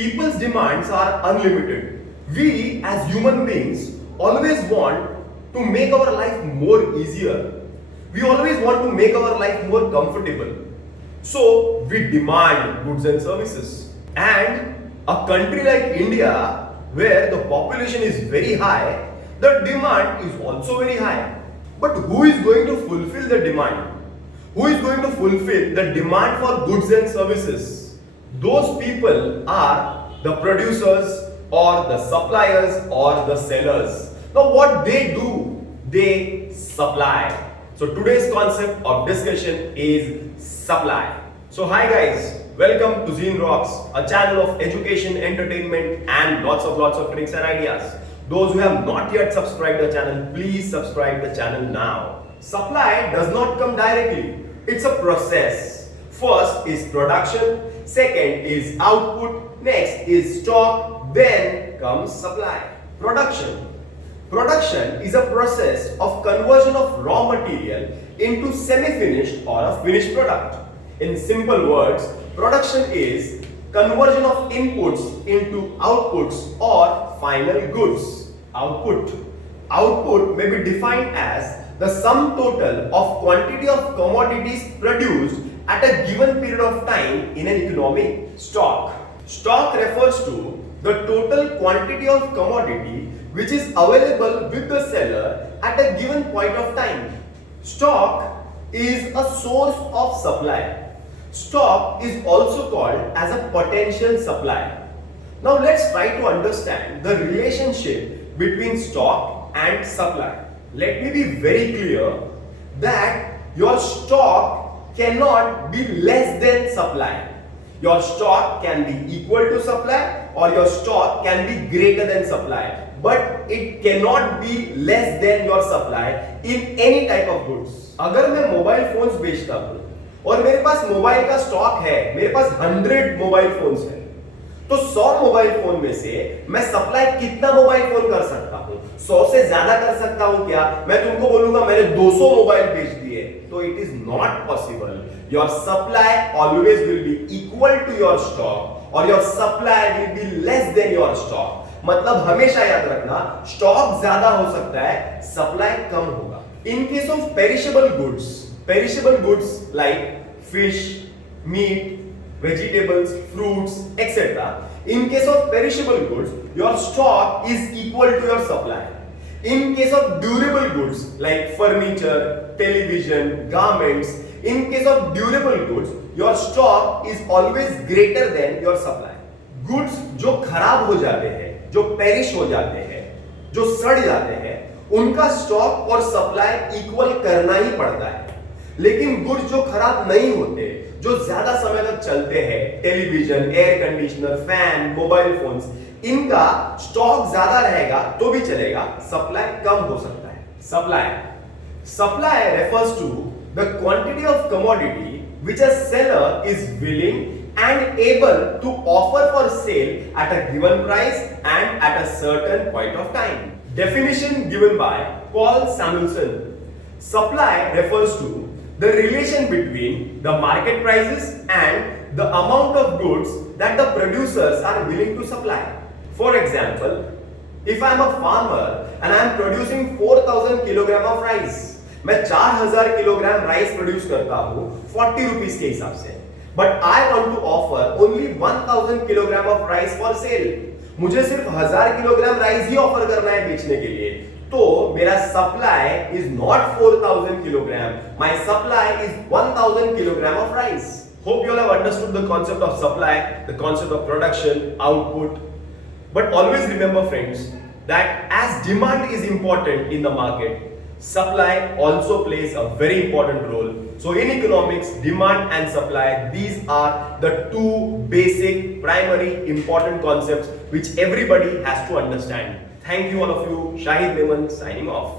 people's demands are unlimited. We as human beings always want to make our life more easier. We always want to make our life more comfortable. So we demand goods and services. And a country like India, where the population is very high, the demand is also very high. But who is going to fulfill the demand? Who is going to fulfill the demand for goods and services? Those people are the producers or the suppliers or the sellers. Now what they do? They supply. So today's concept of discussion is supply. So hi guys, welcome to Zine Rocks, a channel of education, entertainment and lots of tricks and ideas. Those who have not yet subscribed the channel, please subscribe the channel now. Supply does not come directly. It's a process. First is production, second is output, next is stock, then comes supply. Production. Production is a process of conversion of raw material into semi-finished or a finished product. In simple words, production is conversion of inputs into outputs or final goods. Output may be defined as the sum total of quantity of commodities produced at a given period of time in an economy. Stock refers to the total quantity of commodity which is available with the seller at a given point of time. Stock is a source of supply. Stock is also called as a potential supply. Now let's try to understand the relationship between stock and supply. Let me be very clear that your stock cannot be less than supply. Your stock can be equal to supply or your stock can be greater than supply. But it cannot be less than your supply in any type of goods. अगर मैं mobile phones बेचता हूँ और मेरे पास mobile का stock है, मेरे पास 100 mobile phones है, तो 100 मोबाइल फोन में से मैं सप्लाई कितना मोबाइल फोन कर सकता हूँ? 100 से ज्यादा कर सकता हूँ क्या? मैं तुमको बोलूंगा मैंने 200 मोबाइल बेच दिए, तो it is not possible. Your supply always will be equal to your stock और your supply will be less than your stock. मतलब हमेशा याद रखना, स्टॉक ज्यादा हो सकता है, सप्लाई कम होगा. In case of perishable goods like fish, meat, vegetables, fruits, etc. In case of perishable goods, your stock is equal to your supply. In case of durable goods like furniture, television, garments, in case of durable goods, your stock is always greater than your supply. Goods जो खराब हो जाते हैं, जो perish हो जाते हैं, जो सड़ जाते हैं, उनका स्टॉक और सप्लाई इक्वल करना ही पड़ता है. लेकिन गुड्स जो खराब नहीं होते, जो ज्यादा समय तक चलते हैं, television, air conditioner, fan, mobile phones, इनका स्टॉक ज्यादा रहेगा तो भी चलेगा, सप्लाई कम हो सकता है. Supply refers to the quantity of commodity which a seller is willing and able to offer for sale at a given price and at a certain point of time. Definition given by Paul Samuelson. Supply refers to the relation between the market prices and the amount of goods that the producers are willing to supply. For example, if I am a farmer and I am producing 4000 kilogram of rice, मैं 4000 kilogram rice produce करता हूँ 40 rupees के हिसाब से, but I want to offer only 1000 kilogram of rice for sale. मुझे सिर्फ 1000 kilogram rice ही offer करना है बेचने के लिए, तो मेरा supply is not 4000 kilogram, my supply is 1000 kilogram of rice. Hope you all have understood the concept of supply, the concept of production, output. But always remember friends that as demand is important in the market, supply also plays a very important role. So in economics, demand and supply, these are the two basic primary important concepts which everybody has to understand. Thank you all of you. Shahid Memon signing off.